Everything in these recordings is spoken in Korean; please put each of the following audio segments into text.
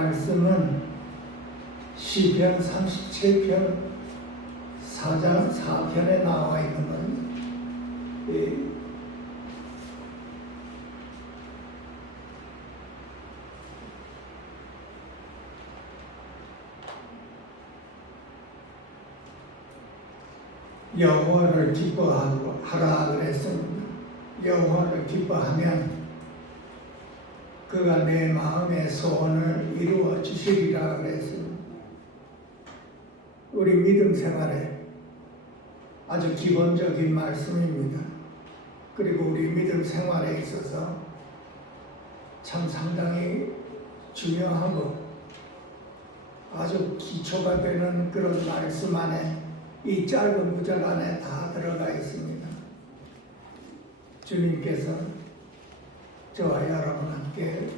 말씀은 시편 37편 4장 4편에 나와 있는 건 여호와를 기뻐하라 그랬습니다. 여호와를 기뻐하면 그가 내 마음의 소원을 이루어 주시리라 그랬습니다. 우리 믿음 생활에 아주 기본적인 말씀입니다. 그리고 우리 믿음 생활에 있어서 참 상당히 중요하고 아주 기초가 되는 그런 말씀 안에 이 짧은 구절 안에 다 들어가 있습니다. 주님께서 저와 여러분 함께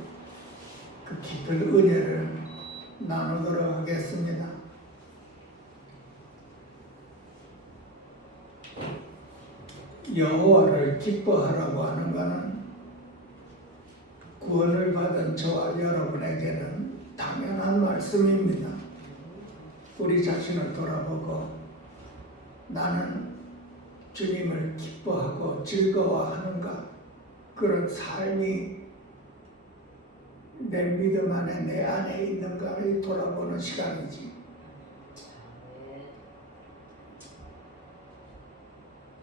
그 깊은 은혜를 나누도록 하겠습니다. 여호와를 기뻐하라고 하는 것은 구원을 받은 저와 여러분에게는 당연한 말씀입니다. 우리 자신을 돌아보고 나는 주님을 기뻐하고 즐거워하는가, 그런 삶이 내 믿음 안에 내 안에 있는가를 돌아보는 시간이지.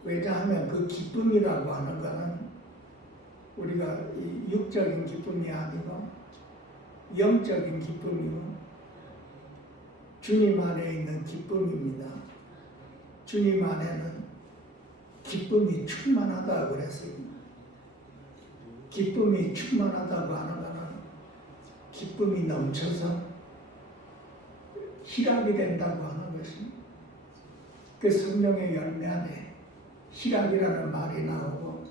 왜냐하면 그 기쁨이라고 하는 것은 우리가 육적인 기쁨이 아니고 영적인 기쁨이고 주님 안에 있는 기쁨입니다. 주님 안에는 기쁨이 충만하다고 그랬습니다. 기쁨이 충만하다고 하는 것은 기쁨이 넘쳐서 희락이 된다고 하는 것입니다. 그 성령의 열매 안에 희락이라는 말이 나오고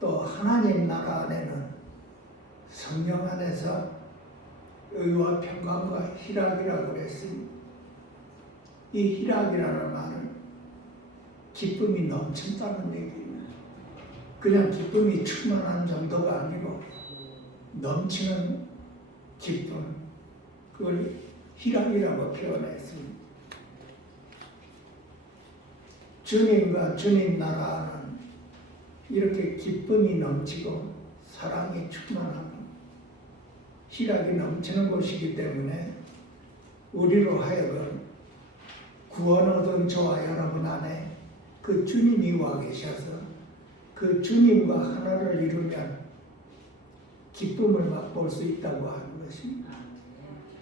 또 하나님 나라 안에는 성령 안에서 의와 평강과 희락이라고 그랬습니다. 이 희락이라는 말은 기쁨이 넘친다는 얘기입니다. 그냥 기쁨이 충만한 정도가 아니고 넘치는 기쁨, 그걸 희락이라고 표현했습니다. 주님과 주님 나라는 이렇게 기쁨이 넘치고 사랑이 충만하고 희락이 넘치는 곳이기 때문에 우리로 하여금 구원 얻은 저와 여러분 안에 그 주님이 와 계셔서 그 주님과 하나를 이루면 기쁨을 맛볼 수 있다고 하는 것입니다.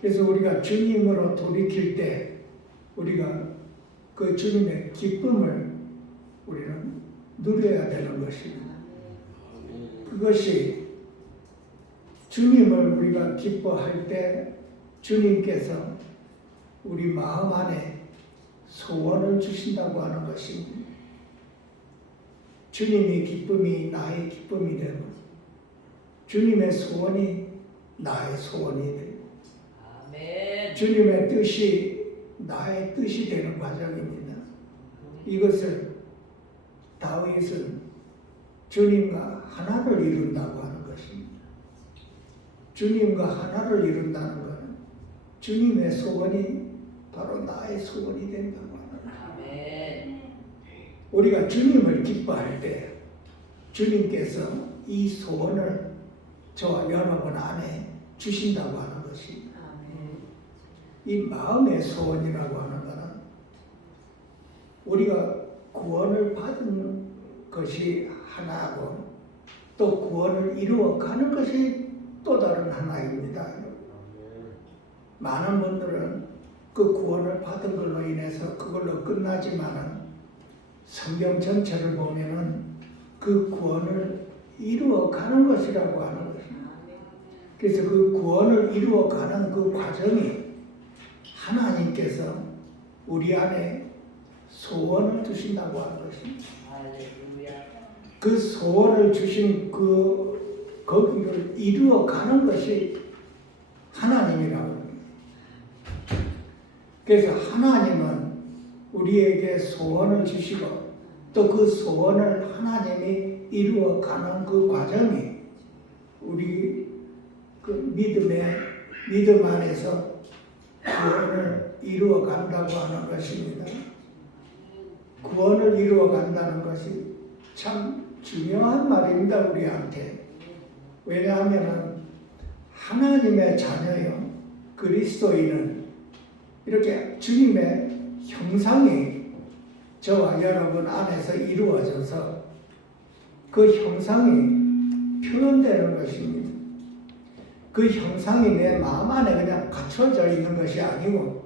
그래서 우리가 주님으로 돌이킬 때 우리가 그 주님의 기쁨을 우리는 누려야 되는 것입니다. 그것이 주님을 우리가 기뻐할 때 주님께서 우리 마음 안에 소원을 주신다고 하는 것입니다. 주님의 기쁨이 나의 기쁨이 되고 주님의 소원이 나의 소원이 되고 주님의 뜻이 나의 뜻이 되는 과정입니다. 이것을 다윗은 주님과 하나를 이룬다고 하는 것입니다. 주님과 하나를 이룬다는 것은 주님의 소원이 바로 나의 소원이 된다고 하는 것입니다. 우리가 주님을 기뻐할 때 주님께서 이 소원을 저와 여러분 안에 주신다고 하는 것입니다. 이 마음의 소원이라고 하는 것은 우리가 구원을 받은 것이 하나고 또 구원을 이루어가는 것이 또 다른 하나입니다. 많은 분들은 그 구원을 받은 걸로 인해서 그걸로 끝나지만은 성경 전체를 보면은 그 구원을 이루어가는 것이라고 하는 것입니다. 그래서 그 구원을 이루어가는 그 과정이 하나님께서 우리 안에 소원을 주신다고 하는 것입니다. 그 소원을 주신 거기를 이루어가는 것이 하나님이라고 합니다. 그래서 하나님은 우리에게 소원을 주시고 또 그 소원을 하나님이 이루어가는 그 과정이 우리 그 믿음의 믿음 안에서 구원을 이루어 간다고 하는 것입니다. 구원을 이루어 간다는 것이 참 중요한 말입니다, 우리한테. 왜냐하면 하나님의 자녀요, 그리스도인은 이렇게 주님의 형상이 저와 여러분 안에서 이루어져서 그 형상이 표현되는 것입니다. 그 형상이 내 마음 안에 그냥 갖춰져 있는 것이 아니고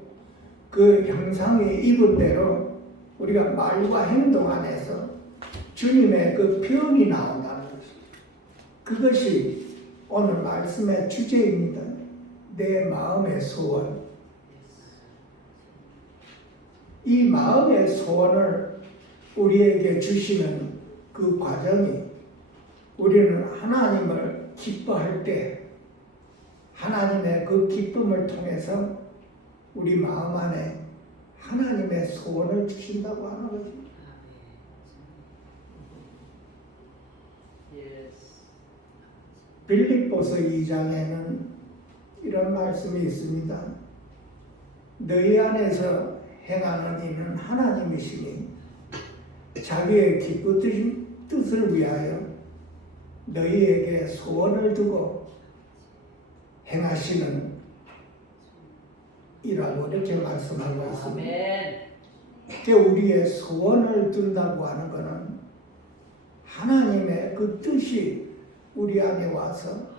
그 형상이 입은 대로 우리가 말과 행동 안에서 주님의 그 표현이 나온다는 것입니다. 그것이 오늘 말씀의 주제입니다. 내 마음의 소원. 이 마음의 소원을 우리에게 주시는 그 과정이 우리는 하나님을 기뻐할 때 하나님의 그 기쁨을 통해서 우리 마음 안에 하나님의 소원을 주신다고 하는 것입니다. 빌립보서 2장에는 이런 말씀이 있습니다. 너희 안에서 행하는 이는 하나님이시니 자기의 기쁜 뜻을 위하여 너희에게 소원을 두고 행하시는 이라고 이렇게 말씀하고 있습니다. 우리의 소원을 둔다고 하는 것은 하나님의 그 뜻이 우리 안에 와서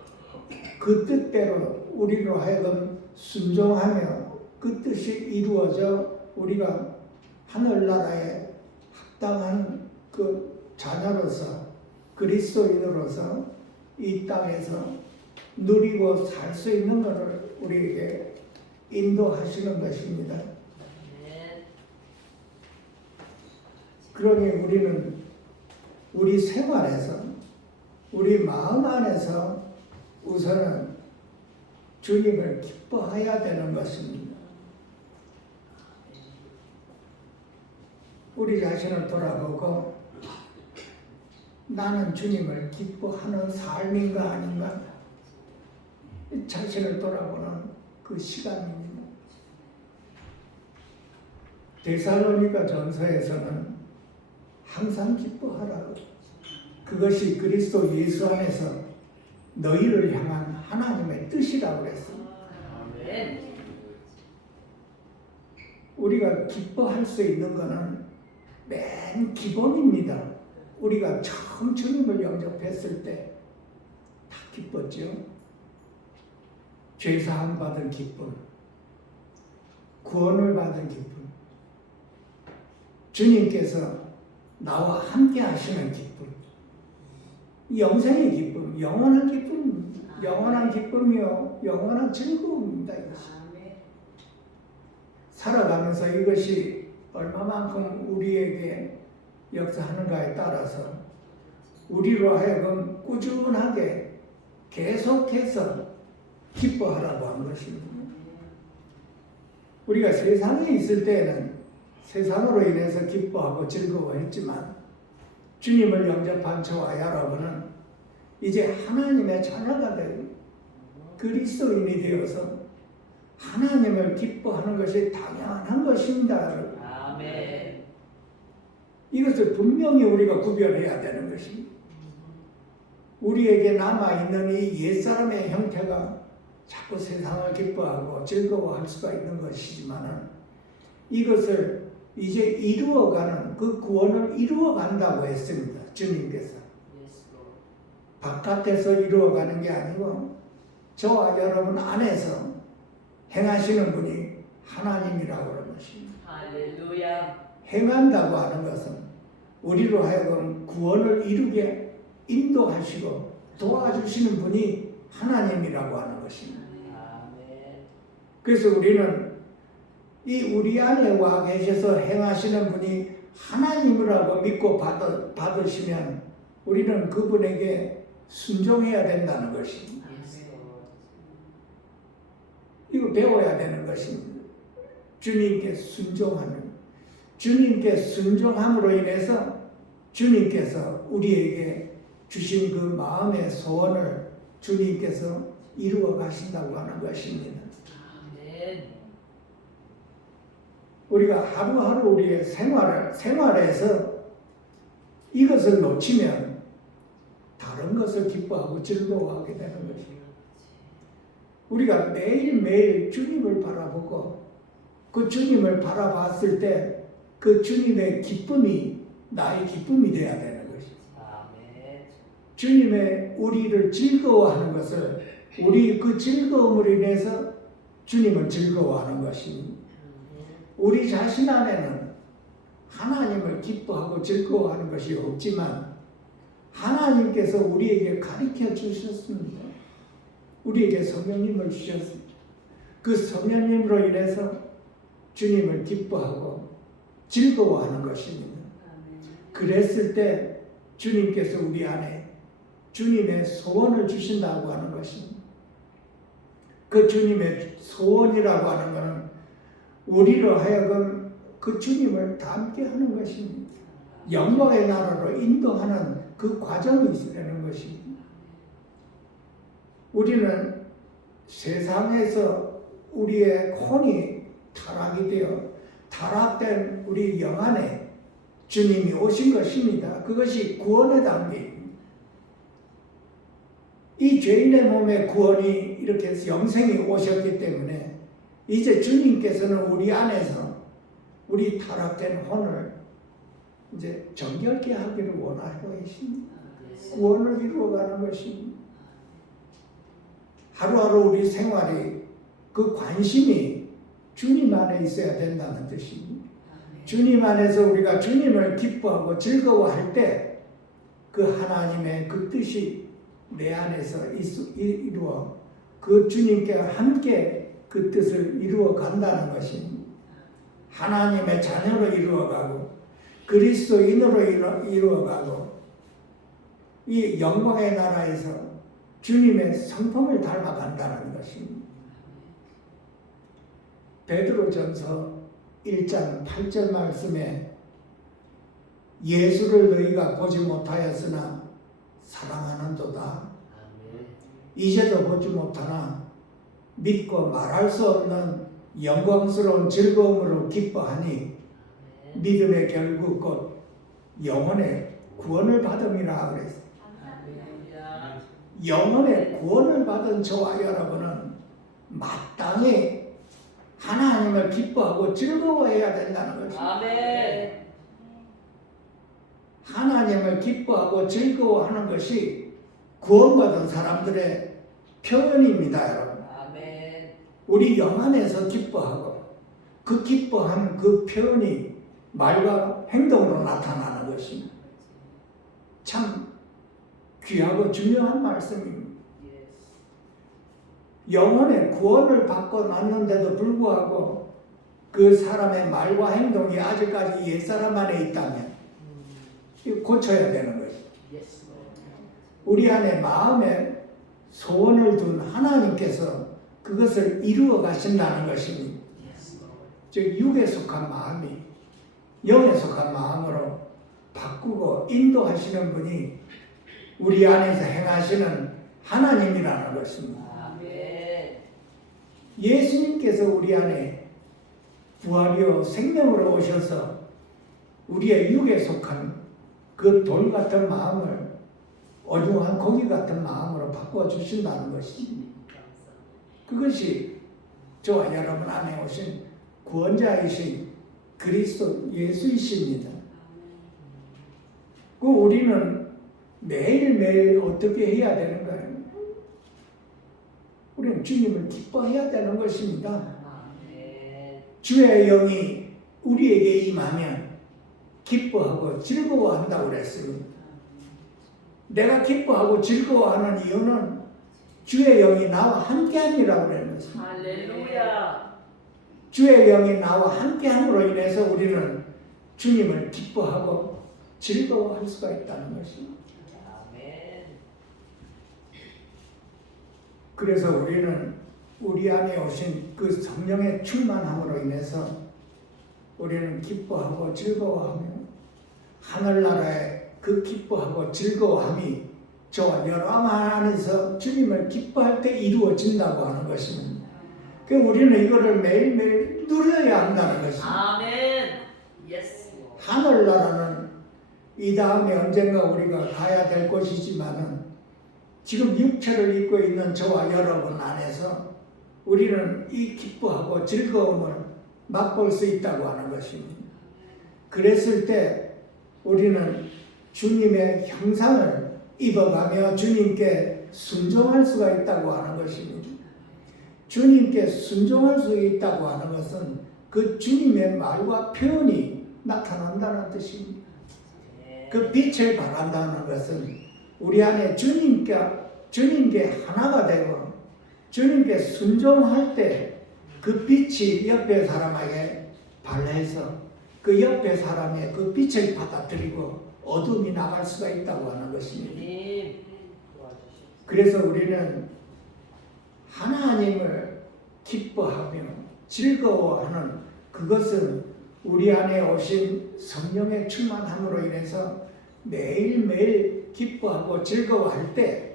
그 뜻대로 우리로 하여금 순종하며 그 뜻이 이루어져 우리가 하늘나라에 합당한 그 자녀로서 그리스도인으로서 이 땅에서 누리고 살 수 있는 것을 우리에게 인도하시는 것입니다. 그러니 우리는 우리 생활에서 우리 마음 안에서 우선은 주님을 기뻐해야 되는 것입니다. 우리 자신을 돌아보고 나는 주님을 기뻐하는 삶인가 아닌가 자신을 돌아보는 그 시간입니다. 데살로니가 전서에서는 항상 기뻐하라고, 그것이 그리스도 예수 안에서 너희를 향한 하나님의 뜻이라고 그랬습니다. 우리가 기뻐할 수 있는 것은 맨 기본입니다. 우리가 처음 주님을 영접했을 때 다 기뻤죠. 죄사함 받은 기쁨, 구원을 받은 기쁨, 주님께서 나와 함께 하시는 기쁨, 영생의 기쁨, 영원한 기쁨입니다. 영원한 기쁨이요, 영원한 즐거움입니다. 이것이. 살아가면서 이것이 얼마만큼 우리에게 역사하는가에 따라서 우리로 하여금 꾸준하게 계속해서 기뻐하라고 한 것입니다. 우리가 세상에 있을 때에는 세상으로 인해서 기뻐하고 즐거워했지만 주님을 영접한 저와 여러분은 이제 하나님의 자녀가 되고 그리스도인이 되어서 하나님을 기뻐하는 것이 당연한 것입니다. 아멘. 이것을 분명히 우리가 구별해야 되는 것입니다. 우리에게 남아있는 이 옛사람의 형태가 자꾸 세상을 기뻐하고 즐거워할 수가 있는 것이지만 이것을 이제 이루어가는 그 구원을 이루어간다고 했습니다. 주님께서. 바깥에서 이루어가는 게 아니고 저와 여러분 안에서 행하시는 분이 하나님이라고 하는 것입니다. 할렐루야. 행한다고 하는 것은 우리로 하여금 구원을 이루게 인도하시고 도와주시는 분이 하나님이라고 하는 것입니다. 그래서 우리는 이 우리 안에 와 계셔서 행하시는 분이 하나님이라고 믿고 받으시면 우리는 그분에게 순종해야 된다는 것입니다. 이거 배워야 되는 것입니다. 주님께 순종하는, 주님께 순종함으로 인해서 주님께서 우리에게 주신 그 마음의 소원을 주님께서 이루어 가신다고 하는 것입니다. 아멘. 우리가 하루하루 우리의 생활에서 이것을 놓치면 다른 것을 기뻐하고 즐거워하게 되는 것입니다. 우리가 매일매일 주님을 바라보고 그 주님을 바라봤을 때 그 주님의 기쁨이 나의 기쁨이 되어야 되는 것입니다. 아멘. 주님의 우리를 즐거워하는 것을 우리 그 즐거움으로 인해서 주님을 즐거워하는 것입니다. 우리 자신 안에는 하나님을 기뻐하고 즐거워하는 것이 없지만 하나님께서 우리에게 가르쳐 주셨습니다. 우리에게 성령님을 주셨습니다. 그 성령님으로 인해서 주님을 기뻐하고 즐거워하는 것입니다. 그랬을 때 주님께서 우리 안에 주님의 소원을 주신다고 하는 것입니다. 그 주님의 소원이라고 하는 것은 우리로 하여금 그 주님을 닮게 하는 것입니다. 영광의 나라로 인도하는 그 과정이 있으라는 것입니다. 우리는 세상에서 우리의 혼이 타락이 되어 타락된 우리 영 안에 주님이 오신 것입니다. 그것이 구원의 단계입니다. 이 죄인의 몸에 구원이 이렇게 해서 영생이 오셨기 때문에 이제 주님께서는 우리 안에서 우리 타락된 혼을 이제 정결케 하기를 원하고 계십니다. 구원을 이루어가는 것입니다. 하루하루 우리 생활이 그 관심이 주님 안에 있어야 된다는 뜻입니다. 주님 안에서 우리가 주님을 기뻐하고 즐거워할 때 그 하나님의 그 뜻이 내 안에서 이루어 그 주님께 함께 그 뜻을 이루어 간다는 것입니다. 하나님의 자녀로 이루어가고 그리스도인으로 이루어가고 이 영광의 나라에서 주님의 성품을 닮아간다는 것입니다. 베드로전서 1장 8절 말씀에 예수를 너희가 보지 못하였으나 사랑하는도다. 이제도 보지 못하나 믿고 말할 수 없는 영광스러운 즐거움으로 기뻐하니 믿음의 결국 곧 영혼의 구원을 받음이라 그랬어요. 영혼의 구원을 받은 저와 여러분은 마땅히 하나님을 기뻐하고 즐거워해야 된다는 것입니다. 아멘. 하나님을 기뻐하고 즐거워하는 것이 구원받은 사람들의 표현입니다, 여러분. 아멘. 우리 영 안에서 기뻐하고 그 기뻐하는 그 표현이 말과 행동으로 나타나는 것입니다. 참 귀하고 중요한 말씀입니다. 영혼의 구원을 받고 났는데도 불구하고 그 사람의 말과 행동이 아직까지 옛사람 안에 있다면 고쳐야 되는 것입니다. 우리 안에 마음에 소원을 둔 하나님께서 그것을 이루어 가신다는 것입니다. 즉 육에 속한 마음이 영에 속한 마음으로 바꾸고 인도하시는 분이 우리 안에서 행하시는 하나님이라는 것입니다. 예수님께서 우리 안에 부활이요 생명으로 오셔서 우리의 육에 속한 그 돌 같은 마음을 어중한 고기 같은 마음으로 바꿔주신다는 것입니다. 그것이 저와 여러분 안에 오신 구원자이신 그리스도 예수이십니다. 그 우리는 매일매일 어떻게 해야 되는가요? 우리는 주님을 기뻐해야 되는 것입니다. 주의 영이 우리에게 임하면 기뻐하고 즐거워한다고 그랬습니다. 내가 기뻐하고 즐거워하는 이유는 주의 영이 나와 함께함이라고 그랬습니다. 할렐루야. 주의 영이 나와 함께함으로 인해서 우리는 주님을 기뻐하고 즐거워할 수가 있다는 것입니다. 그래서 우리는 우리 안에 오신 그 성령의 충만함으로 인해서 우리는 기뻐하고 즐거워하며 하늘나라의 그 기뻐하고 즐거워함이 저와 여러분 안에서 주님을 기뻐할 때 이루어진다고 하는 것입니다. 그 우리는 이거를 매일매일 누려야 한다는 것입니다. 아멘. 예스. 하늘나라는 이 다음에 언젠가 우리가 가야 될 곳이지만은 지금 육체를 입고 있는 저와 여러분 안에서 우리는 이 기뻐하고 즐거움을 맛볼 수 있다고 하는 것입니다. 그랬을 때 우리는 주님의 형상을 입어가며 주님께 순종할 수가 있다고 하는 것입니다. 주님께 순종할 수 있다고 하는 것은 그 주님의 말과 표현이 나타난다는 뜻입니다. 그 빛을 발한다는 것은 우리 안에 주님께 하나가 되고 주님께 순종할 때 그 빛이 옆에 사람에게 발해서 그 옆에 사람의 그 빛을 받아들이고 어둠이 나갈 수가 있다고 하는 것입니다. 그래서 우리는 하나님을 기뻐하며 즐거워하는 그것은 우리 안에 오신 성령의 충만함으로 인해서 매일매일 기뻐하고 즐거워할 때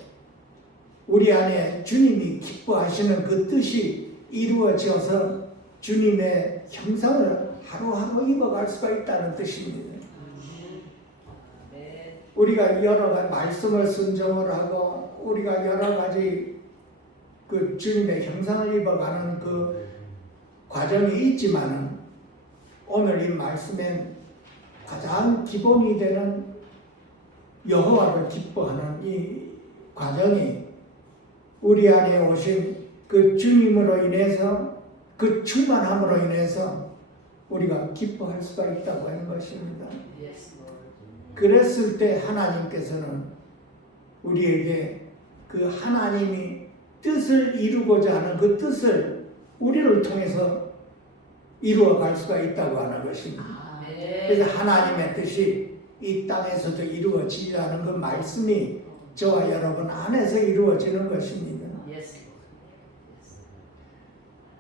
우리 안에 주님이 기뻐하시는 그 뜻이 이루어져서 주님의 형상을 하루하루 입어갈 수가 있다는 뜻입니다. 우리가 여러 가지 말씀을 순종을 하고 우리가 여러 가지 그 주님의 형상을 입어가는 그 과정이 있지만은 오늘 이 말씀엔 가장 기본이 되는 여호와를 기뻐하는 이 과정이 우리 안에 오신 그 주님으로 인해서 그 충만함으로 인해서 우리가 기뻐할 수가 있다고 하는 것입니다. 그랬을 때 하나님께서는 우리에게 그 하나님이 뜻을 이루고자 하는 그 뜻을 우리를 통해서 이루어갈 수가 있다고 하는 것입니다. 그래서 하나님의 뜻이 이 땅에서도 이루어지라는 그 말씀이 저와 여러분 안에서 이루어지는 것입니다.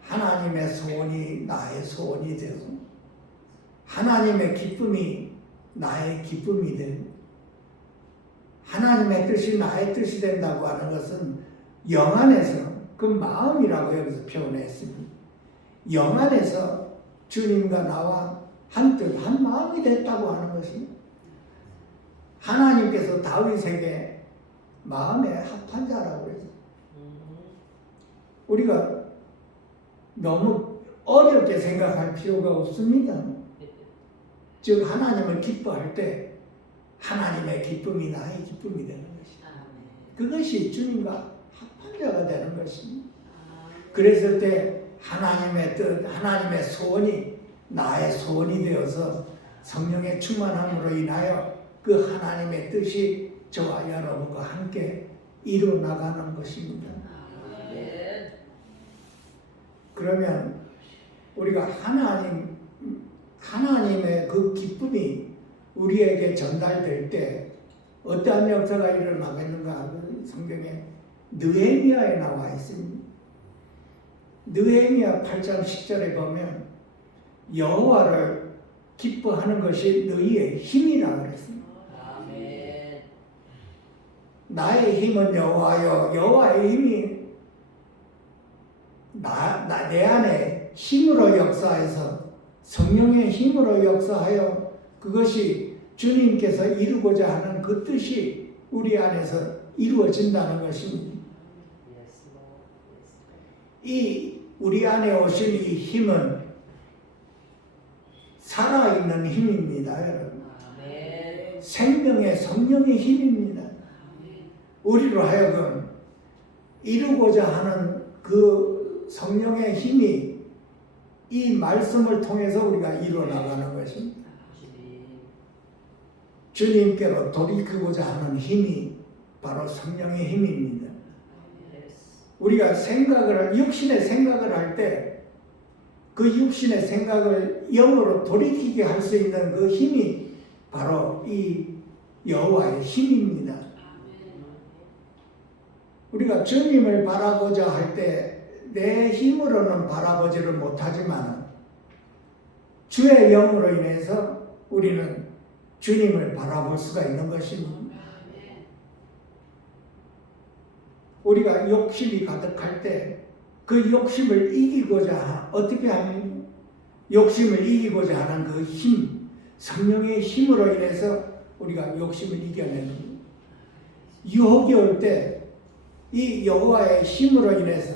하나님의 소원이 나의 소원이 되고 하나님의 기쁨이 나의 기쁨이 되고 하나님의 뜻이 나의 뜻이 된다고 하는 것은 영 안에서 그 마음이라고 여기서 표현했습니다. 영 안에서 주님과 나와 한뜻 한 마음이 됐다고 하는 것입니다. 하나님께서 다윗에게 마음에 합한 자라고 그랬어요. 우리가 너무 어렵게 생각할 필요가 없습니다. 즉 하나님을 기뻐할 때 하나님의 기쁨이 나의 기쁨이 되는 것입니다. 그것이 주님과 합한 자가 되는 것입니다. 그랬을 때 하나님의 뜻, 하나님의 소원이 나의 소원이 되어서 성령의 충만함으로 인하여 그 하나님의 뜻이 저와 여러분과 함께 이루어나가는 것입니다. 그러면 우리가 하나님의 그 기쁨이 우리에게 전달될 때 어떠한 역사가 일어나겠는가? 성경에 느헤미야에 나와 있습니다. 느헤미야 8장 10절에 보면 여호와를 기뻐하는 것이 너희의 힘이라 그랬습니다. 나의 힘은 여호와요. 여호와의 힘이 내 안에 힘으로 역사해서 성령의 힘으로 역사하여 그것이 주님께서 이루고자 하는 그 뜻이 우리 안에서 이루어진다는 것입니다. 이 우리 안에 오신 이 힘은 살아있는 힘입니다, 여러분. 생명의 성령의 힘입니다. 우리로 하여금 이루고자 하는 그 성령의 힘이 이 말씀을 통해서 우리가 이루어나가는 것입니다. 주님께로 돌이키고자 하는 힘이 바로 성령의 힘입니다. 우리가 육신의 생각을 할 때 그 육신의 생각을 영으로 돌이키게 할 수 있는 그 힘이 바로 이 여호와의 힘입니다. 우리가 주님을 바라보자 할 때 내 힘으로는 바라보지를 못하지만 주의 영으로 인해서 우리는 주님을 바라볼 수가 있는 것입니다. 우리가 욕심이 가득할 때 그 욕심을 이기고자 어떻게 하면 욕심을 이기고자 하는 그 힘, 성령의 힘으로 인해서 우리가 욕심을 이겨내는 거예요. 유혹이 올 때 이 여호와의 힘으로 인해서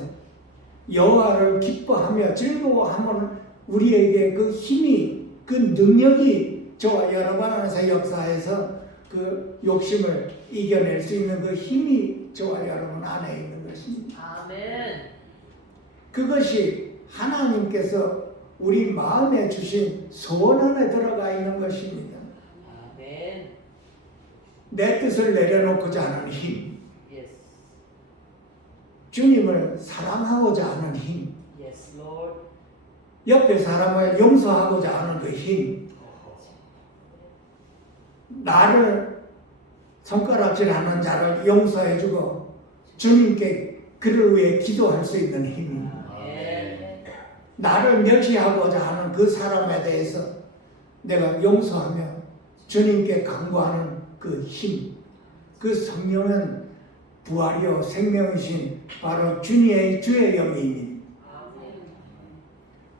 여호와를 기뻐하며 즐거워하면 우리에게 그 힘이, 그 능력이 저와 여러분 안에서 역사해서 그 욕심을 이겨낼 수 있는 그 힘이 저와 여러분 안에 있는 것입니다. 아멘. 그것이 하나님께서 우리 마음에 주신 소원 안에 들어가 있는 것입니다. 아멘. 내 뜻을 내려놓고자 하는 힘, Yes. 주님을 사랑하고자 하는 힘, Yes, Lord. 옆에 사람을 용서하고자 하는 그 힘, 나를 손가락질하는 자를 용서해주고 주님께 그를 위해 기도할 수 있는 힘, 아멘. 나를 멸시하고자 하는 그 사람에 대해서 내가 용서하며 주님께 간구하는 그 힘, 그 성령은 부활이요 생명이신 바로 주의 영입니다.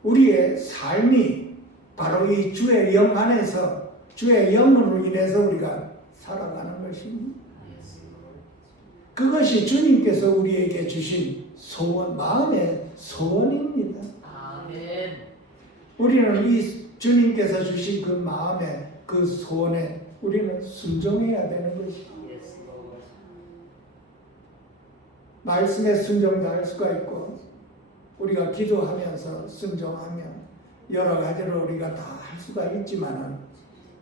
우리의 삶이 바로 이 주의 영 안에서 주의 영으로 인해서 우리가 살아가는 것입니다. 그것이 주님께서 우리에게 주신 소원, 마음의 소원입니다. 아멘. 우리는 이 주님께서 주신 그 마음의 그 소원에 우리는 순종해야 되는 것입니다. Yes, Lord. 말씀에 순종도 할 수가 있고 우리가 기도하면서 순종하면 여러 가지로 우리가 다 할 수가 있지만은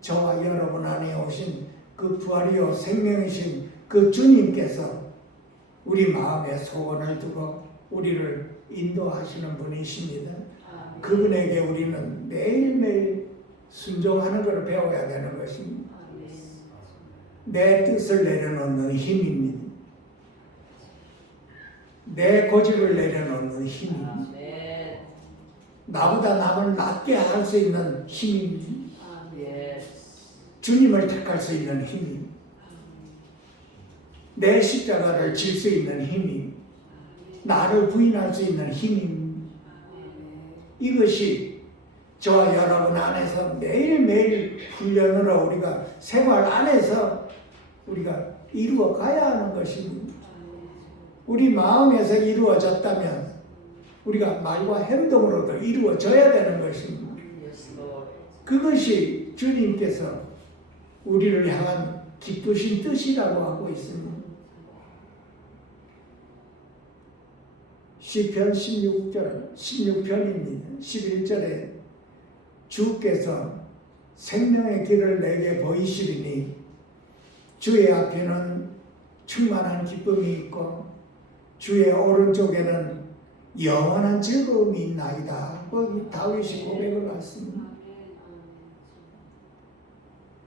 저와 여러분 안에 오신 그 부활이요 생명이신 그 주님께서 우리 마음에 소원을 두고 우리를 인도하시는 분이십니다. 그분에게 우리는 매일매일 순종하는 것을 배워야 되는 것입니다. 내 뜻을 내려놓는 힘입니다. 내 고집을 내려놓는 힘입니다. 아멘. 나보다 남을 낮게 할 수 있는 힘입니다. Yes. 주님을 택할 수 있는 힘입니다. 내 십자가를 질 수 있는 힘이, 나를 부인할 수 있는 힘입니다. 이것이 저와 여러분 안에서 매일매일 훈련으로 우리가 생활 안에서 우리가 이루어 가야 하는 것입니다. 우리 마음에서 이루어졌다면 우리가 말과 행동으로도 이루어져야 되는 것입니다. Yes, Lord. 그것이 주님께서 우리를 향한 기쁘신 뜻이라고 하고 있습니다. 시편 16편입니다. 11절에 주께서 생명의 길을 내게 보이시리니 주의 앞에는 충만한 기쁨이 있고 주의 오른쪽에는 영원한 즐거움이 있나이다. 다윗이 고백을 했습니다.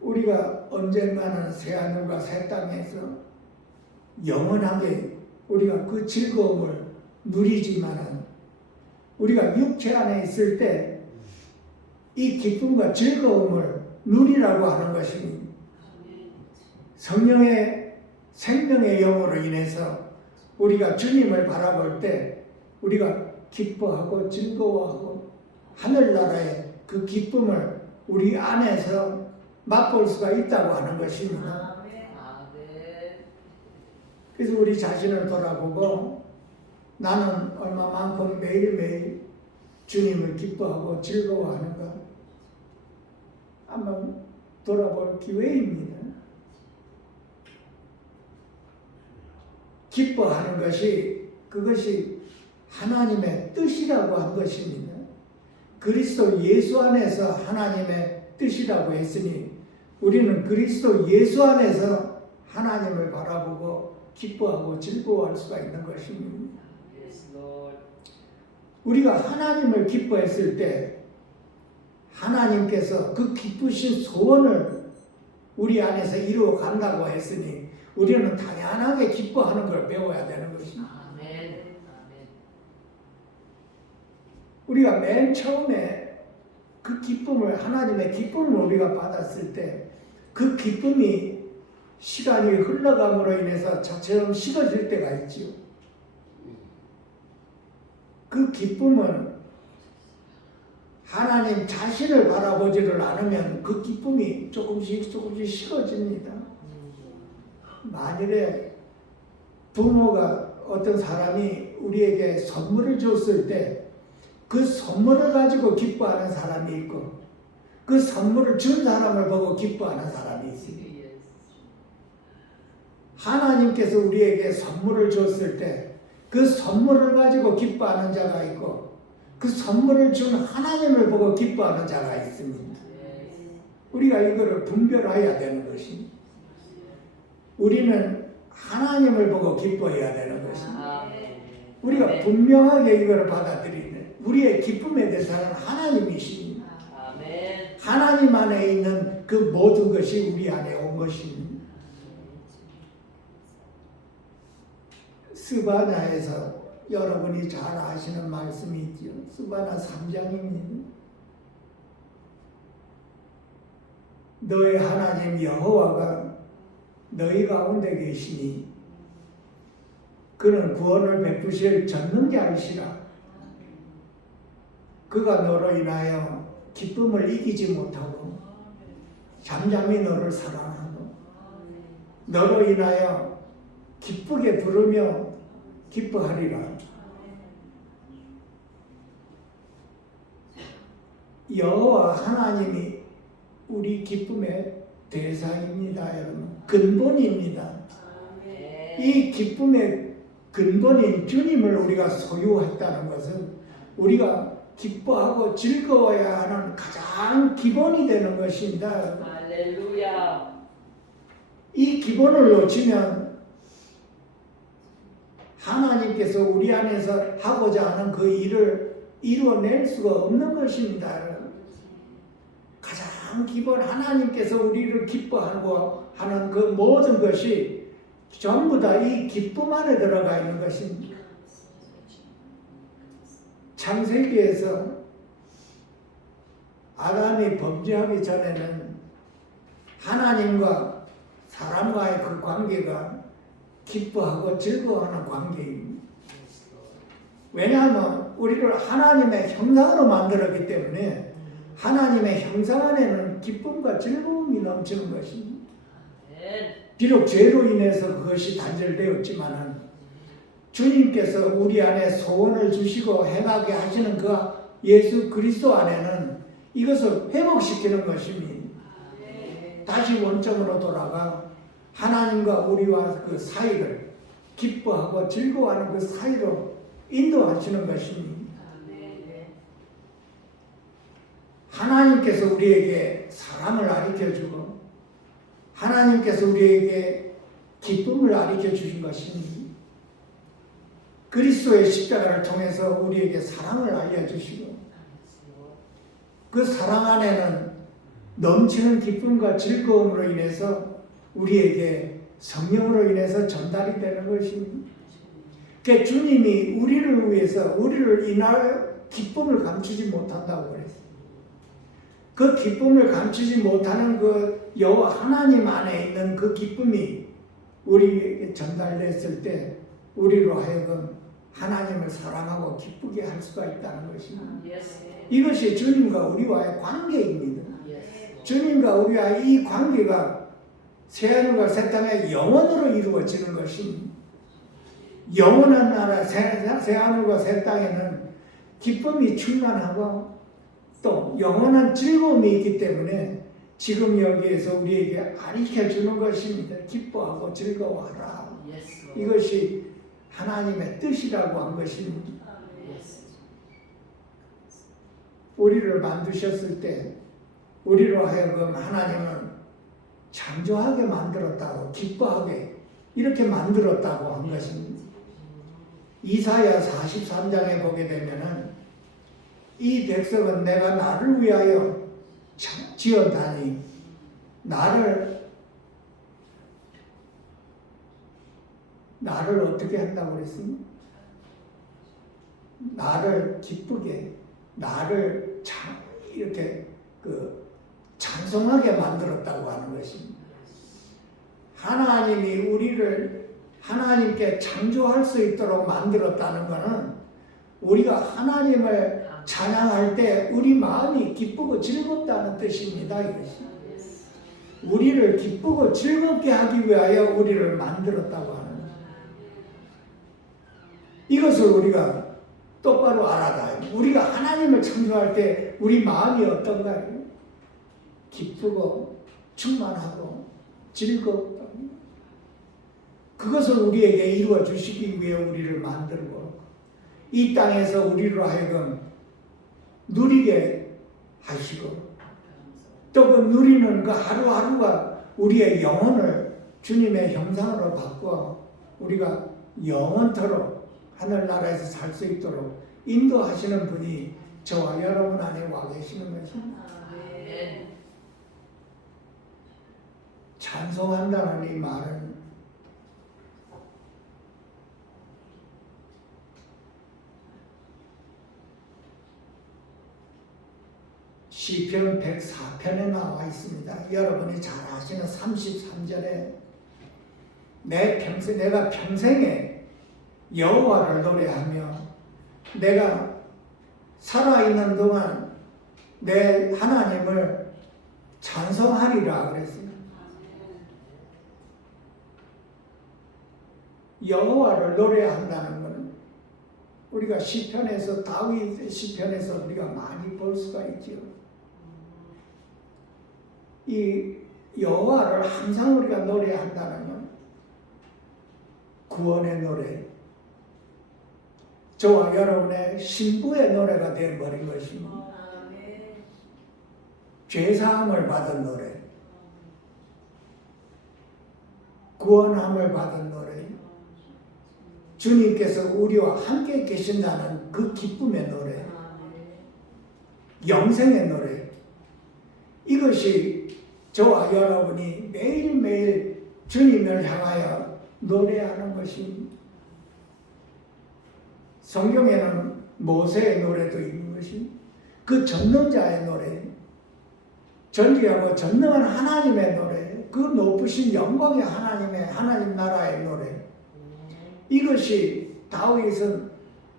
우리가 언젠가는 새하늘과 새 땅에서 영원하게 우리가 그 즐거움을 누리지만은 우리가 육체 안에 있을 때 이 기쁨과 즐거움을 누리라고 하는 것입니다. 성령의 생명의 영으로 인해서 우리가 주님을 바라볼 때 우리가 기뻐하고 즐거워하고 하늘나라의 그 기쁨을 우리 안에서 맛볼 수가 있다고 하는 것입니다. 아멘. 그래서 우리 자신을 돌아보고 나는 얼마만큼 매일매일 주님을 기뻐하고 즐거워하는가 한번 돌아볼 기회입니다. 기뻐하는 것이 그것이 하나님의 뜻이라고 한 것입니다. 그리스도 예수 안에서 하나님의 뜻이라고 했으니 우리는 그리스도 예수 안에서 하나님을 바라보고 기뻐하고 즐거워할 수가 있는 것입니다. Yes, Lord. 우리가 하나님을 기뻐했을 때 하나님께서 그 기쁘신 소원을 우리 안에서 이루어 간다고 했으니 우리는 당연하게 기뻐하는 걸 배워야 되는 것입니다. 아멘. 아멘. 우리가 맨 처음에 그 기쁨을 하나님의 기쁨을 우리가 받았을 때 그 기쁨이 시간이 흘러감으로 인해서 차처럼 식어질 때가 있지요. 그 기쁨은 하나님 자신을 바라보지를 않으면 그 기쁨이 조금씩 식어집니다. 만일에 부모가 어떤 사람이 우리에게 선물을 줬을 때 그 선물을 가지고 기뻐하는 사람이 있고 그 선물을 준 사람을 보고 기뻐하는 사람이 있습니다. 하나님께서 우리에게 선물을 줬을 때 그 선물을 가지고 기뻐하는 자가 있고 그 선물을 준 하나님을 보고 기뻐하는 자가 있습니다. 우리가 이거를 분별해야 되는 것입니다. 우리는 하나님을 보고 기뻐해야 되는 것입니다. 우리가 분명하게 이거를 받아들이는 우리의 기쁨에 대해서는 하나님이십니다. 하나님 안에 있는 그 모든 것이 우리 안에 온 것입니다. 스바냐에서 여러분이 잘 아시는 말씀이 있죠. 스바냐 3장입니다. 너의 하나님 여호와가 너희 가운데 계시니 그는 구원을 베푸실 전능자이시라. 그가 너로 인하여 기쁨을 이기지 못하고 잠잠히 너를 사랑하고 너로 인하여 기쁘게 부르며 기뻐하리라. 여호와 하나님이 우리 기쁨의 대상입니다, 여러분. 근본입니다. 이 기쁨의 근본인 주님을 우리가 소유했다는 것은 우리가 기뻐하고 즐거워야 하는 가장 기본이 되는 것입니다. 할렐루야. 이 기본을 놓치면 하나님께서 우리 안에서 하고자 하는 그 일을 이루어낼 수가 없는 것입니다. 가장 기본 하나님께서 우리를 기뻐하고 하는 그 모든 것이 전부 다 이 기쁨 안에 들어가 있는 것입니다. 창세기에서 아담이 범죄하기 전에는 하나님과 사람과의 그 관계가 기뻐하고 즐거워하는 관계입니다. 왜냐하면 우리를 하나님의 형상으로 만들었기 때문에 하나님의 형상 안에는 기쁨과 즐거움이 넘치는 것입니다. 비록 죄로 인해서 그것이 단절되었지만 주님께서 우리 안에 소원을 주시고 행하게 하시는 그 예수 그리스도 안에는 이것을 회복시키는 것입니다. 다시 원점으로 돌아가 하나님과 우리와 그 사이를 기뻐하고 즐거워하는 그 사이로 인도하시는 것입니다. 하나님께서 우리에게 사랑을 가르쳐주고 하나님께서 우리에게 기쁨을 가르쳐 주신 것입니다. 그리스도의 십자가를 통해서 우리에게 사랑을 알려주시고 그 사랑 안에는 넘치는 기쁨과 즐거움으로 인해서 우리에게 성령으로 인해서 전달이 되는 것입니다. 그 주님이 우리를 위해서 우리를 인하여 기쁨을 감추지 못한다고 그랬어요. 그 기쁨을 감추지 못하는 그 여호와 하나님 안에 있는 그 기쁨이 우리에게 전달됐을 때 우리로 하여금 하나님을 사랑하고 기쁘게 할 수가 있다는 것입니다. 이것이 주님과 우리와의 관계입니다. 주님과 우리와의 이 관계가 새하늘과 새 땅의 영원으로 이루어지는 것입니다. 영원한 나라 새하늘과 새 땅에는 기쁨이 충만하고 또 영원한 즐거움이 있기 때문에 지금 여기에서 우리에게 가르쳐 주는 것입니다. 기뻐하고 즐거워하라. 이것이 하나님의 뜻이라고 한 것입니다. 우리를 만드셨을 때 우리로 하여금 하나님은 창조하게 만들었다고 기뻐하게 이렇게 만들었다고 한 것입니다. 이사야 43장에 보게 되면은 이 백성은 내가 나를 위하여 지었다니 나를 어떻게 한다고 그랬습니까? 나를 기쁘게 나를 이렇게 찬송하게 만들었다고 하는 것입니다. 하나님이 우리를 하나님께 창조할 수 있도록 만들었다는 것은 우리가 하나님을 찬양할 때 우리 마음이 기쁘고 즐겁다는 뜻입니다. 이것이. 우리를 기쁘고 즐겁게 하기 위하여 우리를 만들었다고 하는 거예요. 이것을 우리가 똑바로 알아야 돼요. 우리가 하나님을 찬송할 때 우리 마음이 어떤가요? 기쁘고 충만하고 즐겁다. 그것을 우리에게 이루어 주시기 위해 우리를 만들고 이 땅에서 우리로 하여금 누리게 하시고 또 그 누리는 그 하루하루가 우리의 영혼을 주님의 형상으로 바꾸어 우리가 영원토록 하늘나라에서 살 수 있도록 인도하시는 분이 저와 여러분 안에 와 계시는 것입니다. 찬송한다는 이 말은 시편 104편에 나와 있습니다. 여러분이 잘 아시는 33절에 내가 평생에 여호와를 노래하며 내가 살아있는 동안 내 하나님을 찬송하리라 그랬습니다. 여호와를 노래한다는 것은 우리가 시편에서 다윗의 시편에서 우리가 많이 볼 수가 있죠. 이 여호와를 항상 우리가 노래한다는 건 구원의 노래, 저와 여러분의 신부의 노래가 되어버린 것입니다. 죄사함을 받은 노래, 구원함을 받은 노래, 주님께서 우리와 함께 계신다는 그 기쁨의 노래, 영생의 노래, 이것이 저와 여러분이 매일매일 주님을 향하여 노래하는 것입니다. 성경에는 모세의 노래도 있는 것이 그 전능자의 노래, 전지하고 전능한 하나님의 노래, 그 높으신 영광의 하나님 나라의 노래, 이것이 다윗은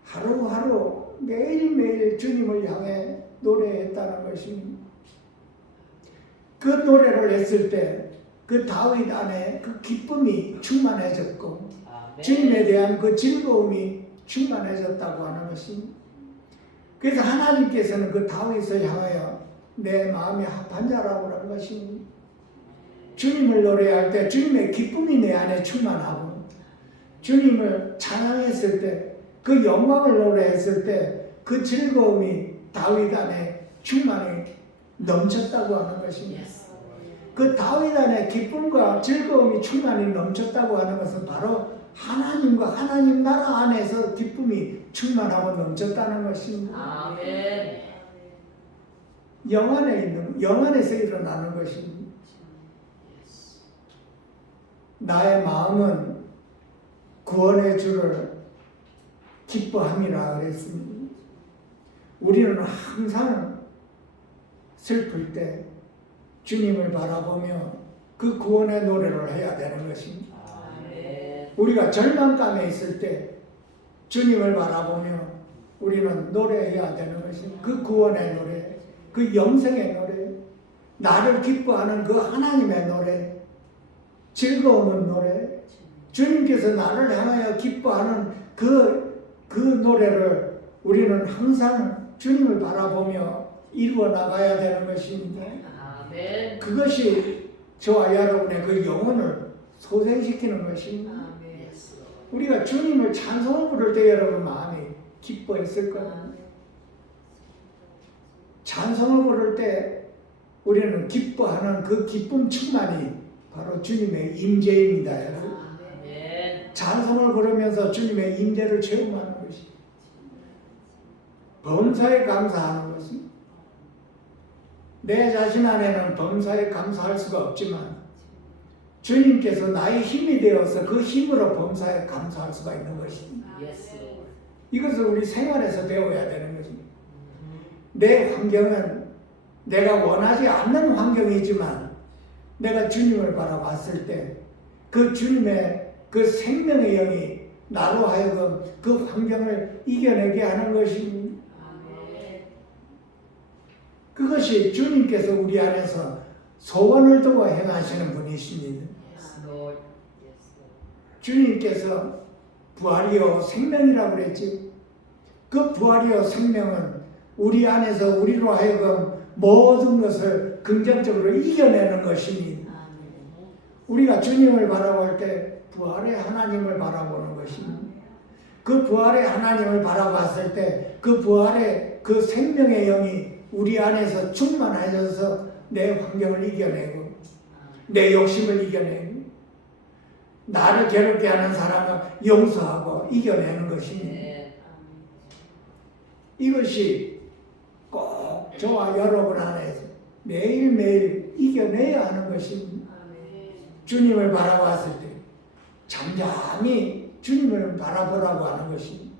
하루하루 매일매일 주님을 향해 노래했다는 것입니다. 그 노래를 했을 때 그 다윗 안에 그 기쁨이 충만해졌고 주님에 대한 그 즐거움이 충만해졌다고 하는 것입니다. 그래서 하나님께서는 그 다윗을 향하여 내 마음이 합한 자라고 하는 것입니다. 주님을 노래할 때 주님의 기쁨이 내 안에 충만하고 주님을 찬양했을 때 그 영광을 노래했을 때 그 즐거움이 다윗 안에 충만히 넘쳤다고 하는 것입니다. 그 다윗 안에 기쁨과 즐거움이 충만히 넘쳤다고 하는 것은 바로 하나님과 하나님 나라 안에서 기쁨이 충만하고 넘쳤다는 것입니다. 아멘. 영안에서 일어나는 것입니다. 나의 마음은 구원의 주를 기뻐함이라 그랬습니다. 우리는 항상 슬플 때 주님을 바라보며 그 구원의 노래를 해야 되는 것입니다. 아멘. 우리가 절망감에 있을 때 주님을 바라보며 우리는 노래해야 되는 것입니다. 그 구원의 노래, 그 영생의 노래, 나를 기뻐하는 그 하나님의 노래, 즐거운 노래, 주님께서 나를 향하여 기뻐하는 그 노래를 우리는 항상 주님을 바라보며 이루어 나가야 되는 것입니다. 아멘. 그것이 저와 여러분의 그 영혼을 소생시키는 것입니다. 아멘. 우리가 주님을 찬송을 부를 때 여러분 마음이 기뻐했을 거예요. 찬송을 부를 때 우리는 기뻐하는 그 기쁨 충만이 바로 주님의 임재입니다. 여러분. 아멘. 찬송을 부르면서 주님의 임재를 체험하는 것이 범사에 감사하는 것입니다. 내 자신 안에는 범사에 감사할 수가 없지만 주님께서 나의 힘이 되어서 그 힘으로 범사에 감사할 수가 있는 것입니다. 이것을 우리 생활에서 배워야 되는 것입니다. 내 환경은 내가 원하지 않는 환경이지만 내가 주님을 바라봤을 때 그 주님의 그 생명의 영이 나로 하여금 그 환경을 이겨내게 하는 것입니다. 아멘. 그것이 주님께서 우리 안에서 소원을 두고 행하시는 분이십니다. Yes, Lord. Yes, Lord. 주님께서 부활이요 생명이라고 그랬지. 그 부활이요 생명은 우리 안에서 우리로 하여금 모든 것을 긍정적으로 이겨내는 것입니다. 우리가 주님을 바라볼 때 부활의 하나님을 바라보는 것입니다. 그 부활의 하나님을 바라봤을 때 그 부활의 그 생명의 영이 우리 안에서 충만하셔서 내 환경을 이겨내고 내 욕심을 이겨내고 나를 괴롭게 하는 사람을 용서하고 이겨내는 것입니다. 네. 이것이 꼭 저와 여러분 안에서 매일매일 이겨내야 하는 것입니다. 주님을 바라봤을 때 잠잠히 주님을 바라보라고 하는 것입니다.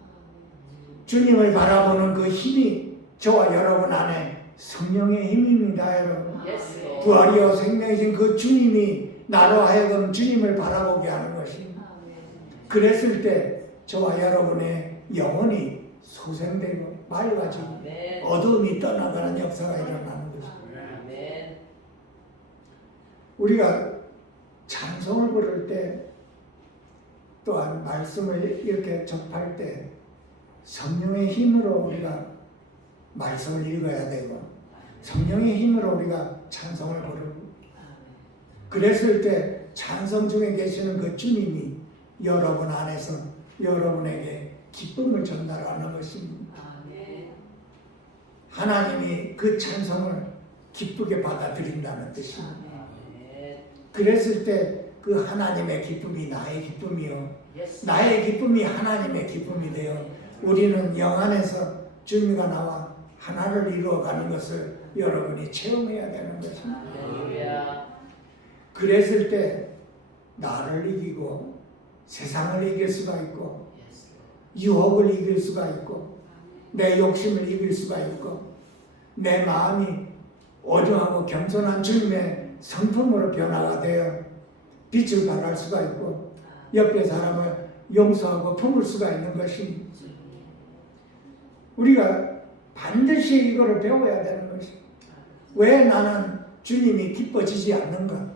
주님을 바라보는 그 힘이 저와 여러분 안에 성령의 힘입니다, 여러분. Yes, Lord. 부활이요 생명이신 그 주님이 나로 하여금 주님을 바라보게 하는 것입니다. 그랬을 때 저와 여러분의 영혼이 소생되고 맑아지고 아멘. 어두움이 떠나가는 역사가 일어나는 것입니다. 아멘. 우리가 찬송을 부를 때 또한 말씀을 이렇게 접할 때 성령의 힘으로 우리가 말씀을 읽어야 되고 성령의 힘으로 우리가 찬송을 부르고 그랬을 때 찬송 중에 계시는 그 주님이 여러분 안에서 여러분에게 기쁨을 전달하는 것입니다. 아멘. 하나님이 그 찬송을 기쁘게 받아들인다는 뜻입니다. 아멘. 그랬을 때 그 하나님의 기쁨이 나의 기쁨이요 Yes. 나의 기쁨이 하나님의 기쁨이 되어 우리는 영 안에서 주님과 나와 하나를 이루어가는 것을 여러분이 체험해야 되는 것입니다. 할렐루야. 그랬을 때 나를 이기고 세상을 이길 수가 있고 Yes, 유혹을 이길 수가 있고 내 욕심을 이길 수가 있고 내 마음이 온유하고 겸손한 주님의 성품으로 변화가 되어 빛을 발할 수가 있고 옆에 사람을 용서하고 품을 수가 있는 것입니다. 우리가 반드시 이거를 배워야 되는 것입니다. 왜 나는 주님이 기뻐지지 않는가?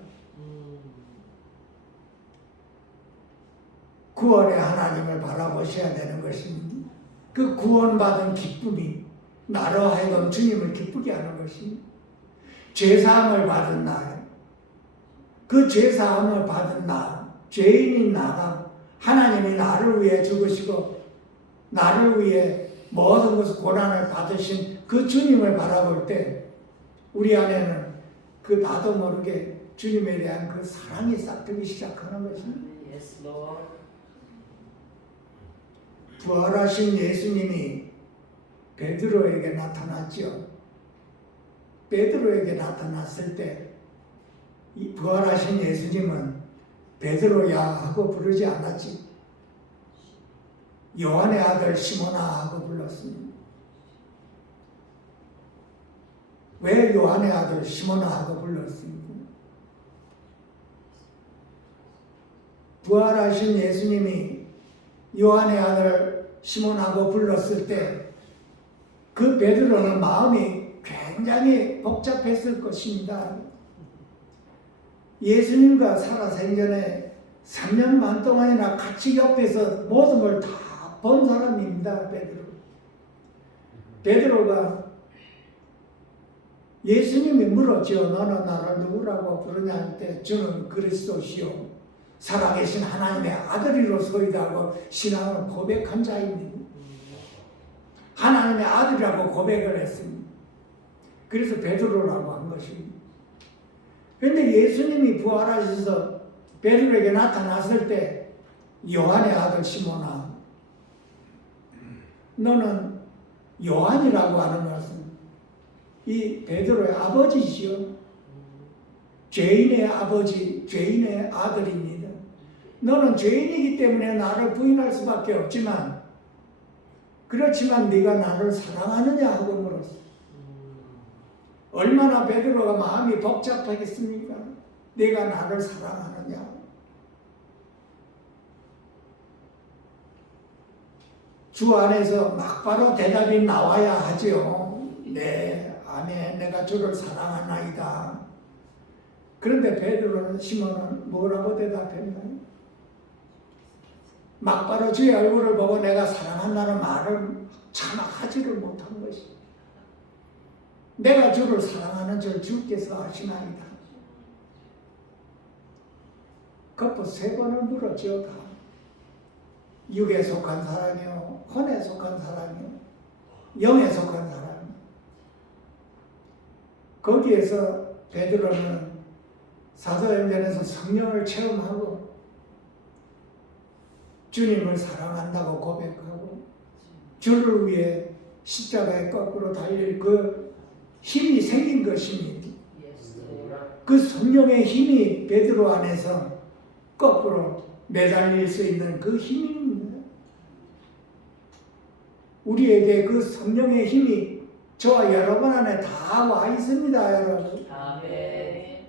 구원의 하나님을 바라보셔야 되는 것입니다. 그 구원받은 기쁨이 나로 하여금 주님을 기쁘게 하는 것입니다. 죄사함을 받은 나, 그 죄사함을 받은 나, 죄인인 나가 하나님이 나를 위해 죽으시고 나를 위해 모든 것을 고난을 받으신 그 주님을 바라볼 때 우리 안에는 그 나도 모르게 주님에 대한 그 사랑이 싹트기 시작하는 것입니다. Yes, Lord. 부활하신 예수님이 베드로에게 나타났죠. 베드로에게 나타났을 때 이 부활하신 예수님은 베드로야 하고 부르지 않았지. 요한의 아들 시몬아 하고 불렀습니다. 왜 요한의 아들 시몬아 하고 불렀습니까? 부활하신 예수님이 요한의 아들 시몬하고 불렀을 때 그 베드로는 마음이 굉장히 복잡했을 것입니다. 예수님과 살아 생전에 3년 반 동안이나 같이 옆에서 모든 걸 다 본 사람입니다. 베드로. 베드로가 예수님이 물었죠. 너는 나를 누구라고 부르냐 할 때 저는 그리스도시요 살아계신 하나님의 아들이로소이다 하고 신앙을 고백한 자입니다. 하나님의 아들이라고 고백을 했습니다. 그래서 베드로라고 한 것입니다. 그런데 예수님이 부활하셔서 베드로에게 나타났을 때 요한의 아들 시몬아 너는 요한이라고 하는 것은 이 베드로의 아버지지요. 죄인의 아버지, 죄인의 아들입니다. 너는 죄인이기 때문에 나를 부인할 수밖에 없지만 그렇지만 네가 나를 사랑하느냐 하고 물었어. 얼마나 베드로가 마음이 복잡하겠습니까? 네가 나를 사랑하느냐? 주 안에서 막바로 대답이 나와야 하지요. 네, 아멘. 내가 주를 사랑하나이다. 그런데 베드로는 시몬은 뭐라고 대답했나요? 막바로 주의 얼굴을 보고 내가 사랑한다는 말을 차마 하지를 못한 것이. 내가 주를 사랑하는 줄 주께서 아시나이다. 그것도 3번을 물었죠. 다. 육에 속한 사람이요, 혼에 속한 사람이요, 영에 속한 사람. 거기에서 베드로는 사도행전에서 성령을 체험하고 주님을 사랑한다고 고백하고 주를 위해 십자가에 거꾸로 달릴 그 힘이 생긴 것입니다. 그 성령의 힘이 베드로 안에서 거꾸로 매달릴 수 있는 그 힘입니다. 우리에게 그 성령의 힘이 저와 여러분 안에 다 와 있습니다, 여러분. 아멘.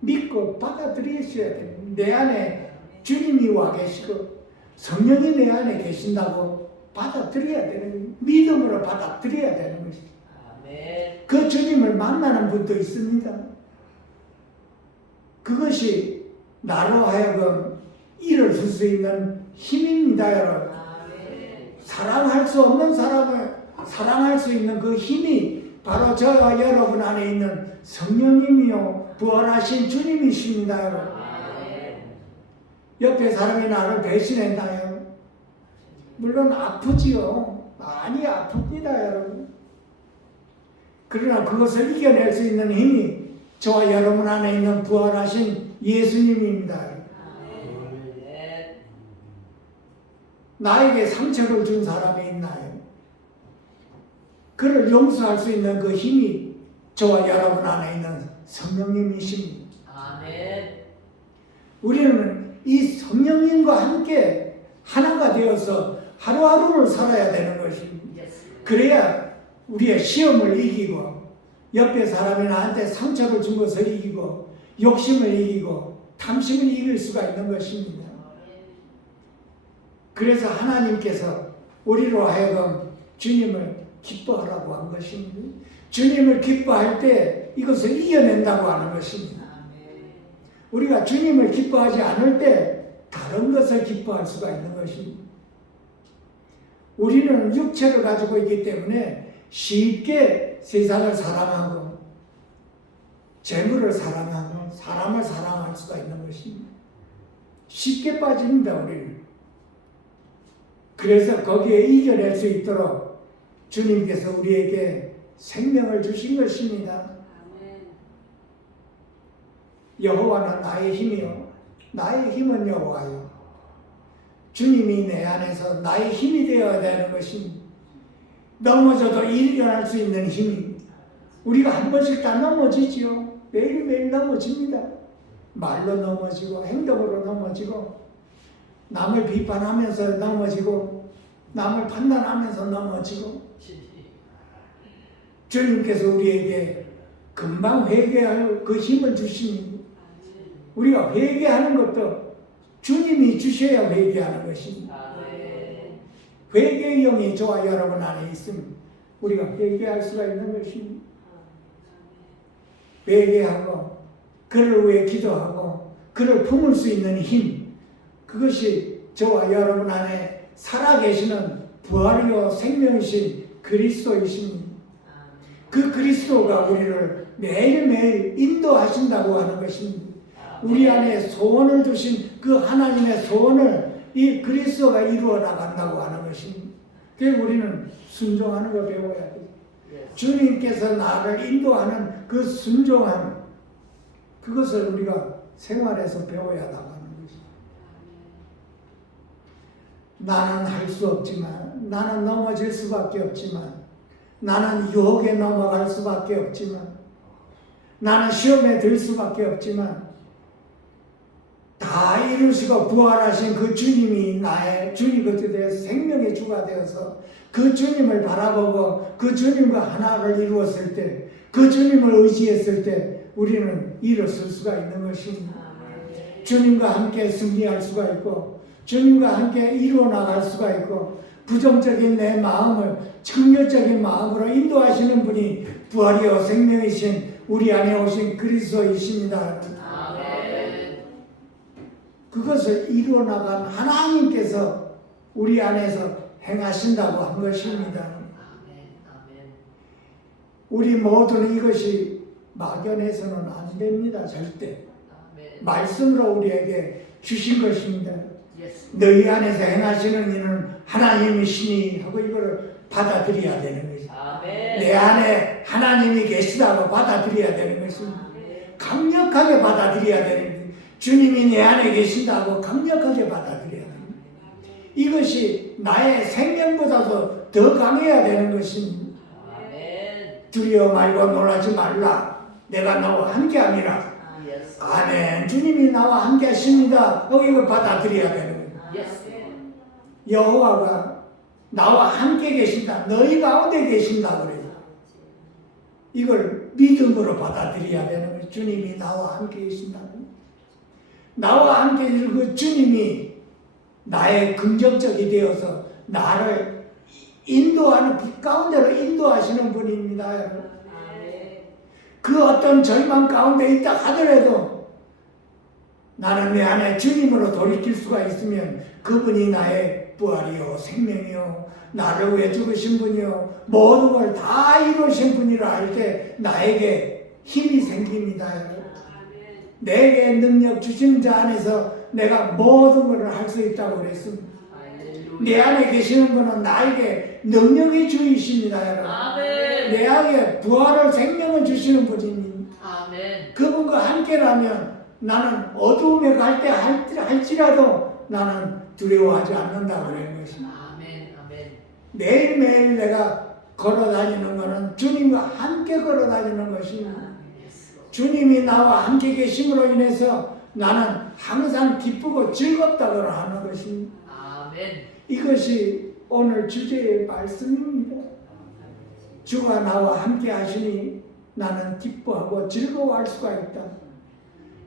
믿고 받아들이셔야 됩니다. 내 안에 주님이 와 계시고 성령이 내 안에 계신다고 받아들여야 되는 거예요. 믿음으로 받아들여야 되는 것이죠. 아멘. 그 주님을 만나는 분도 있습니다. 그것이 나로 하여금 일을 쓸 수 있는 힘입니다, 여러분. 아멘. 사랑할 수 없는 사람을 사랑할 수 있는 그 힘이 바로 저와 여러분 안에 있는 성령님이요 부활하신 주님이십니다, 여러분. 아멘. 옆에 사람이 나를 배신했나요? 물론 아프지요. 많이 아픕니다, 여러분. 그러나 그것을 이겨낼 수 있는 힘이 저와 여러분 안에 있는 부활하신 예수님입니다. 아멘. 나에게 상처를 준 사람이 있나요? 그를 용서할 수 있는 그 힘이 저와 여러분 안에 있는 성령님이십니다. 아멘. 우리는 이 성령님과 함께 하나가 되어서 하루하루를 살아야 되는 것입니다. 그래야 우리의 시험을 이기고 옆에 사람이 나한테 상처를 준 것을 이기고 욕심을 이기고 탐심을 이길 수가 있는 것입니다. 그래서 하나님께서 우리로 하여금 주님을 기뻐하라고 한 것입니다. 주님을 기뻐할 때 이것을 이겨낸다고 하는 것입니다. 우리가 주님을 기뻐하지 않을 때 다른 것을 기뻐할 수가 있는 것입니다. 우리는 육체를 가지고 있기 때문에 쉽게 세상을 사랑하고 재물을 사랑하고 사람을 사랑할 수가 있는 것입니다. 쉽게 빠집니다, 우리는. 그래서 거기에 이겨낼 수 있도록 주님께서 우리에게 생명을 주신 것입니다. 여호와는 나의 힘이요 나의 힘은 여호와요. 주님이 내 안에서 나의 힘이 되어야 되는 것입니다. 넘어져도 일어날 수 있는 힘입니다. 우리가 한 번씩 다 넘어지지요. 매일매일 넘어집니다. 말로 넘어지고 행동으로 넘어지고 남을 비판하면서 넘어지고 남을 판단하면서 넘어지고 주님께서 우리에게 금방 회개할 그 힘을 주십니다. 우리가 회개하는 것도 주님이 주셔야 회개하는 것입니다. 회개의 영이 저와 여러분 안에 있으면 우리가 회개할 수가 있는 것입니다. 회개하고 그를 위해 기도하고 그를 품을 수 있는 힘, 그것이 저와 여러분 안에 살아계시는 부활이요 생명이신 그리스도이십니다. 그 그리스도가 우리를 매일매일 인도하신다고 하는 것입니다. 우리 안에 소원을 주신 그 하나님의 소원을 이 그리스도가 이루어 나간다고 하는 것입니다. 그래서 우리는 순종하는 거 배워야 돼요. 주님께서 나를 인도하는 그 순종함, 그것을 우리가 생활에서 배워야 나가는 것입니다. 나는 할 수 없지만, 나는 넘어질 수밖에 없지만, 나는 유혹에 넘어갈 수밖에 없지만, 나는 시험에 들 수밖에 없지만, 다 이루시고 부활하신 그 주님이 나의 주님이 되어서 생명의 주가 되어서 그 주님을 바라보고 그 주님과 하나를 이루었을 때, 그 주님을 의지했을 때 우리는 일어설 수가 있는 것입니다. 주님과 함께 승리할 수가 있고 주님과 함께 이루어 나갈 수가 있고 부정적인 내 마음을 긍정적인 마음으로 인도하시는 분이 부활이요 생명이신 우리 안에 오신 그리스도이십니다. 아멘. 그것을 이루어 나간 하나님께서 우리 안에서 행하신다고 한 것입니다. 아멘. 우리 모두는 이것이 막연해서는 안 됩니다. 절대. 아멘. 말씀으로 우리에게 주신 것입니다. 예수. 너희 안에서 행하시는 이는 하나님이시니 하고 이거를 받아들여야 되는 것입니다. 아멘. 내 안에 하나님이 계시다고 받아들여야 되는 것입니다. 강력하게 받아들여야 되는 것입니다. 주님이 내 안에 계신다고 강력하게 받아들여야 됩니다. 이것이 나의 생명보다도 더 강해야 되는 것입니다. 아멘. 두려워 말고 놀라지 말라. 내가 너와 함께함이라. 예수. 아멘. 주님이 나와 함께 하십니다. 이걸 받아들여야 되는 거예요. 예수. 여호와가 나와 함께 계신다. 너희 가운데 계신다 그래요. 이걸 믿음으로 받아들여야 되는 거예요. 주님이 나와 함께 계신다. 나와 함께 계신 그 주님이 나의 긍정적이 되어서 나를 인도하는 빛 가운데로 인도하시는 분입니다. 여러분. 그 어떤 절망 가운데 있다 하더라도 나는 내 안에 주님으로 돌이킬 수가 있으면 그분이 나의 부활이요 생명이요 나를 위해 죽으신 분이요 모든 걸 다 이루신 분이라 할 때 나에게 힘이 생깁니다. 여러분. 내게 능력 주신 자 안에서 내가 모든 것을 할 수 있다고 그랬습니다. 내 안에 계시는 분은 나에게 능력의 주이십니다. 여러분. 아멘. 내 안에 부활을 생명을 주시는 분입니다. 아멘. 그분과 함께라면 나는 어두움에 갈 때 할지라도 나는 두려워하지 않는다고 그러는 것입니다. 아멘. 아멘. 매일매일 내가 걸어다니는 것은 주님과 함께 걸어다니는 것입니다. 주님이 나와 함께 계심으로 인해서 나는 항상 기쁘고 즐겁다고 하는 것입니다. 아멘. 이것이 오늘 주제의 말씀입니다. 주가 나와 함께 하시니 나는 기뻐하고 즐거워할 수가 있다.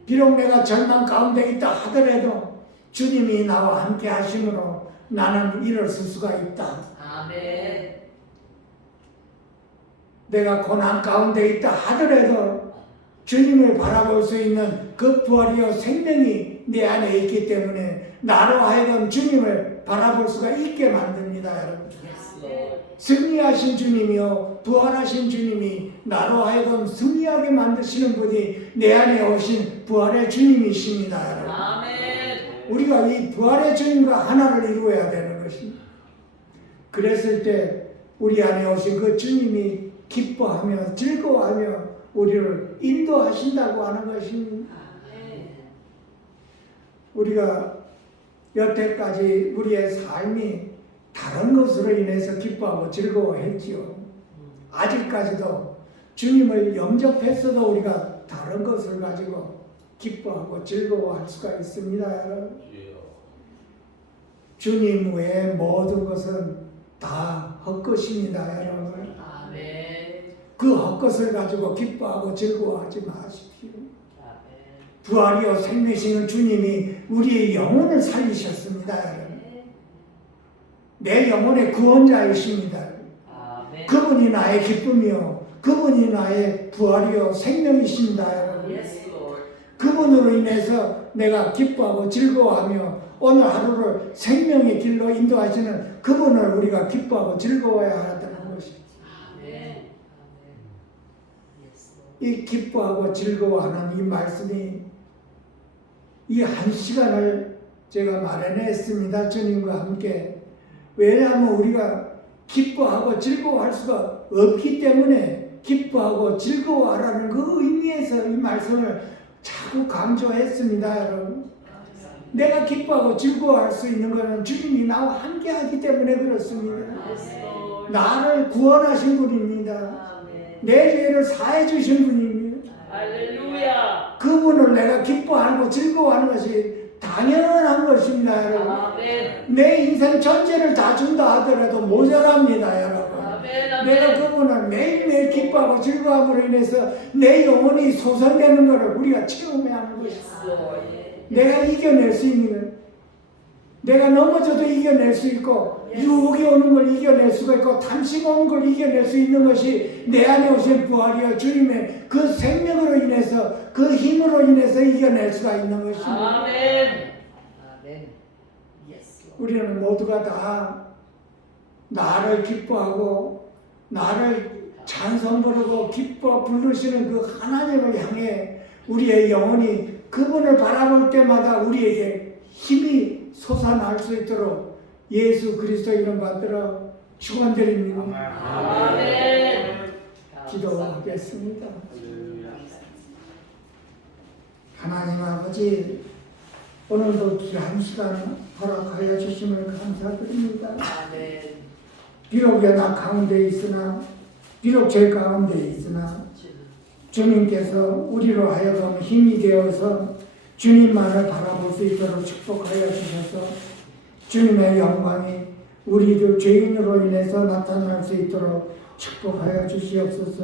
비록 내가 절망 가운데 있다 하더라도 주님이 나와 함께 하심으로 나는 일어설 수가 있다. 아멘. 내가 고난 가운데 있다 하더라도 주님을 바라볼 수 있는 그 부활이요 생명이 내 안에 있기 때문에 나로 하여금 주님을 바라볼 수가 있게 만듭니다. 여러분. 승리하신 주님이요 부활하신 주님이 나로 하여금 승리하게 만드시는 분이 내 안에 오신 부활의 주님이십니다. 여러분. 아멘. 우리가 이 부활의 주님과 하나를 이루어야 되는 것입니다. 그랬을 때 우리 안에 오신 그 주님이 기뻐하며 즐거워하며 우리를 인도하신다고 하는 것입니다. 우리가 여태까지 우리의 삶이 다른 것으로 인해서 기뻐하고 즐거워했지요. 아직까지도 주님을 영접했어도 우리가 다른 것을 가지고 기뻐하고 즐거워할 수가 있습니다. 여러분. 주님 외의 모든 것은 다 헛것입니다. 여러분. 아멘. 그 헛것을 가지고 기뻐하고 즐거워하지 마십시오. 아멘. 부활이요 생명이신 주님이 우리의 영혼을 살리셨습니다. 여러분. 내 영혼의 구원자이십니다. 아멘. 그분이 나의 기쁨이요 그분이 나의 부활이요 생명이십니다. 여러분. 예수. 그분으로 인해서 내가 기뻐하고 즐거워하며 오늘 하루를 생명의 길로 인도하시는 그분을 우리가 기뻐하고 즐거워해야 한다는 것입니다. 아멘. 이 기뻐하고 즐거워하는 이 말씀이 이 한 시간을 제가 마련했습니다. 주님과 함께. 왜냐하면 우리가 기뻐하고 즐거워할 수가 없기 때문에 기뻐하고 즐거워하라는 그 의미에서 이 말씀을 자꾸 강조했습니다. 여러분. 내가 기뻐하고 즐거워할 수 있는 것은 주님이 나와 함께 하기 때문에 그렇습니다. 나를 구원하신 분입니다. 내 죄를 사해 주신 분입니다. 할렐루야. 그분을 내가 기뻐하고 즐거워하는 것이 당연한 것입니다. 여러분. 아멘. 내 인생 전체를 다 준다 하더라도 모자랍니다. 여러분. 아멘. 아멘. 내가 그분을 매일매일 기뻐하고 즐거움으로 인해서 내 영혼이 솟아내는 것을 우리가 체험해야 하는 것입니다. 내가 이겨낼 수 있는 것. 내가 넘어져도 이겨낼 수 있고 유혹이 오는 걸 이겨낼 수가 있고 탐심 오는 걸 이겨낼 수 있는 것이 내 안에 오신 부활이요 주님의 그 생명으로 인해서 그 힘으로 인해서 이겨낼 수가 있는 것입니다. 아멘. 아멘. 예스. 우리는 모두가 다 나를 기뻐하고 나를 찬송 부르고 기뻐 부르시는 그 하나님을 향해 우리의 영혼이 그분을 바라볼 때마다 우리에게 힘이 솟아날 수 있도록 예수 그리스도 이름 받들어 축원드립니다. 아멘. 기도하겠습니다. 하나님 아버지, 오늘도 귀한 시간 허락하여 주심을 감사드립니다. 아멘. 비록 연약 가운데 있으나 비록 죄 가운데 있으나 주님께서 우리로 하여금 힘이 되어서 주님만을 바라볼 수 있도록 축복하여 주셔서 주님의 영광이 우리들 죄인으로 인해서 나타날 수 있도록 축복하여 주시옵소서.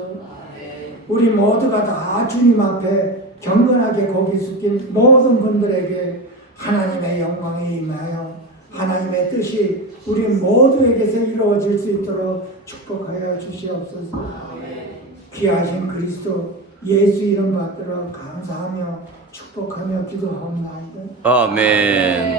아멘. 우리 모두가 다 주님 앞에 경건하게 고개 숙인 모든 분들에게 하나님의 영광이 임하여 하나님의 뜻이 우리 모두에게서 이루어질 수 있도록 축복하여 주시옵소서. 아멘. 귀하신 그리스도 예수 이름 받들어 감사하며 축복하며 기도하옵나이다. 아멘.